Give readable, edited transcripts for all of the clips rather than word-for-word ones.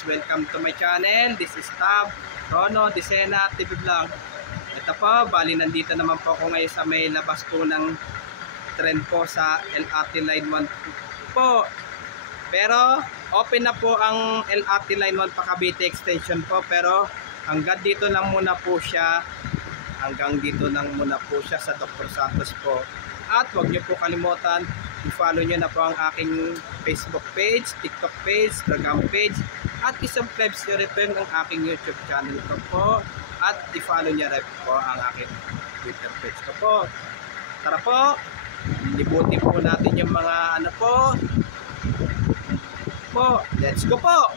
guys, welcome to my channel. This is Tab Rono Disena TV Vlog. Ito po, bali nandito naman po ako ngayon sa may labas po ng trend po sa LRT Line 1 po. Pero open na po ang LRT Line 1 pa Cavite Extension po, pero hanggang dito lang muna po siya. Hanggang dito lang muna po siya sa Dr. Santos po. At huwag niyo po kalimutan, i-follow nyo na po ang aking Facebook page, TikTok page, Instagram page, at i-subscribe nyo rin po ang aking YouTube channel ko po, at i-follow nyo rin po ang aking Twitter page ko po. Tara po, libutin po natin yung mga ano po. Let's go po!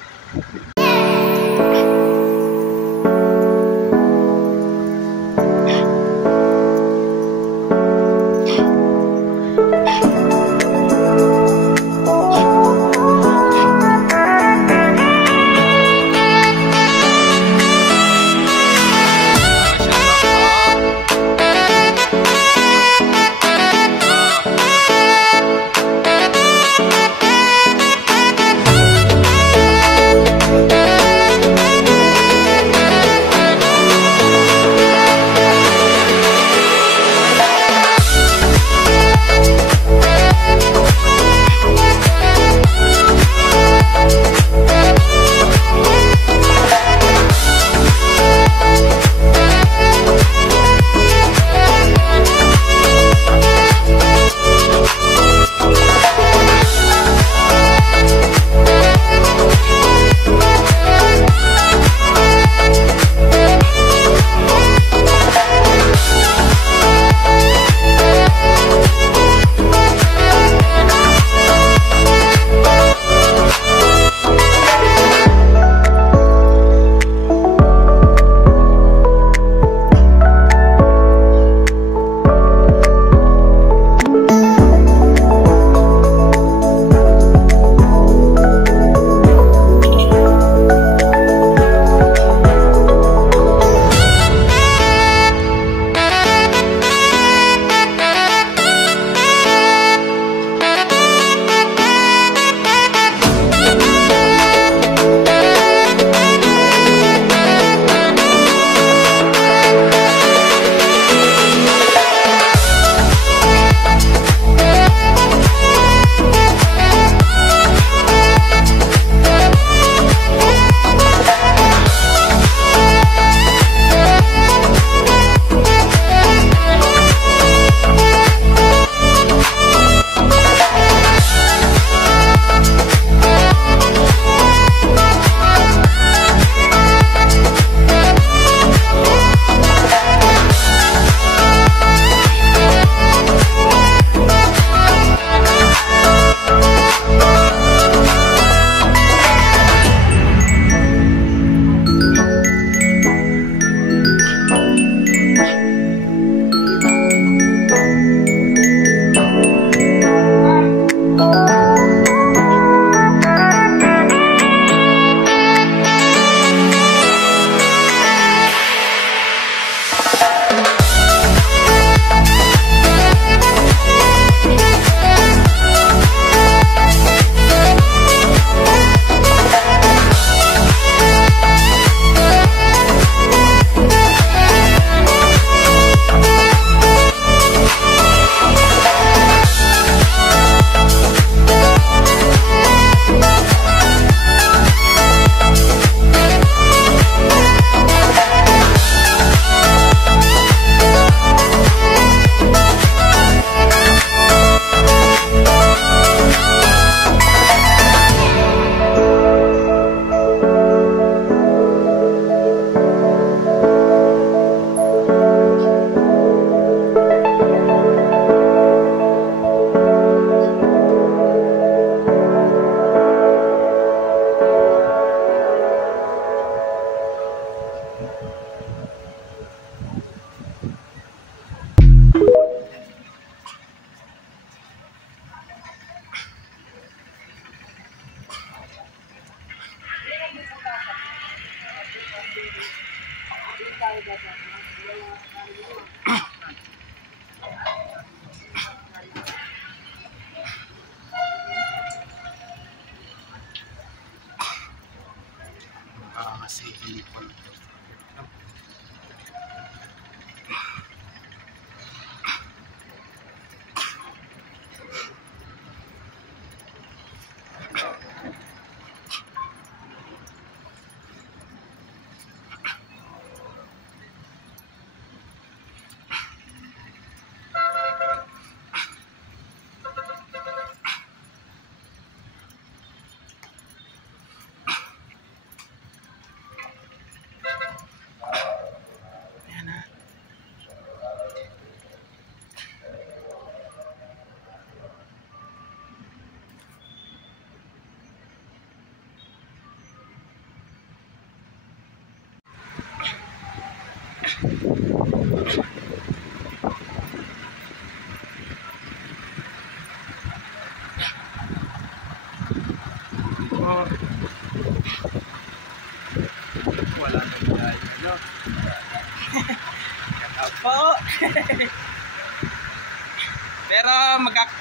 Pero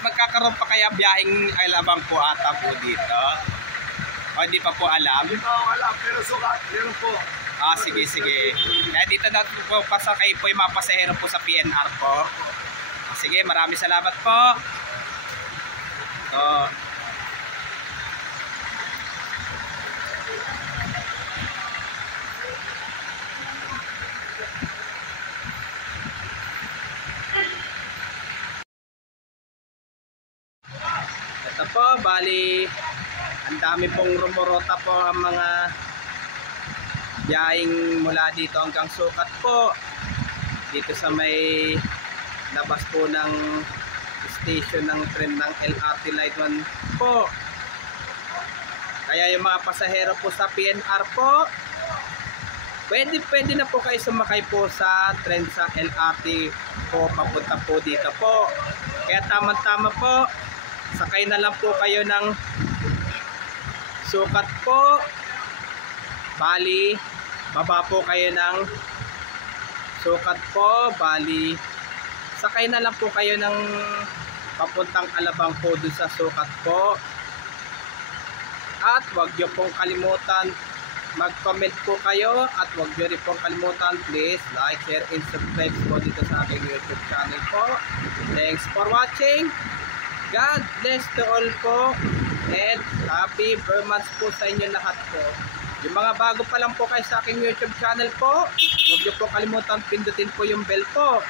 magkakaroon pa kaya biyaheng Alabang po ata po dito? O hindi pa po alam? Hindi pa ako alam, pero sukat, meron po. Ah, sige, sige. Kaya dito na po pasakay po yung mga pasahero po sa PNR po. Sige, maraming salamat po. Oh. Ito po, bali ang dami pong rumorota po ang mga biyaheng mula dito hanggang Sukat po. Dito sa may labas po ng station ng tren ng LRT Line 1 po. Kaya yung mga pasahero po sa PNR po, pwede na po kayo sumakay po sa tren sa LRT po papunta po dito po. Kaya tama-tama po, sakay na lang po kayo ng Sukat po. Bali, baba po kayo ng Sukat po. Bali, sakay na lang po kayo ng papuntang Alabang po dun sa Sukat po. At huwag nyo pong kalimutan mag-comment po kayo at huwag nyo rin pong kalimutan, please like, share, and subscribe po dito sa aking YouTube channel po. Thanks for watching. God bless to all po and happy Burmans po sa inyo lahat po. Yung mga bago pa lang po kayo sa aking YouTube channel po, huwag nyo po kalimutan pindutin po yung bell po